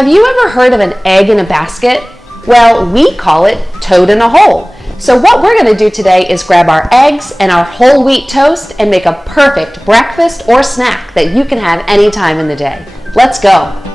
Have you ever heard of an egg in a basket? Well, we call it toad in a hole. So what we're going to do today is grab our eggs and our whole wheat toast and make a perfect breakfast or snack that you can have any time in the day. Let's go.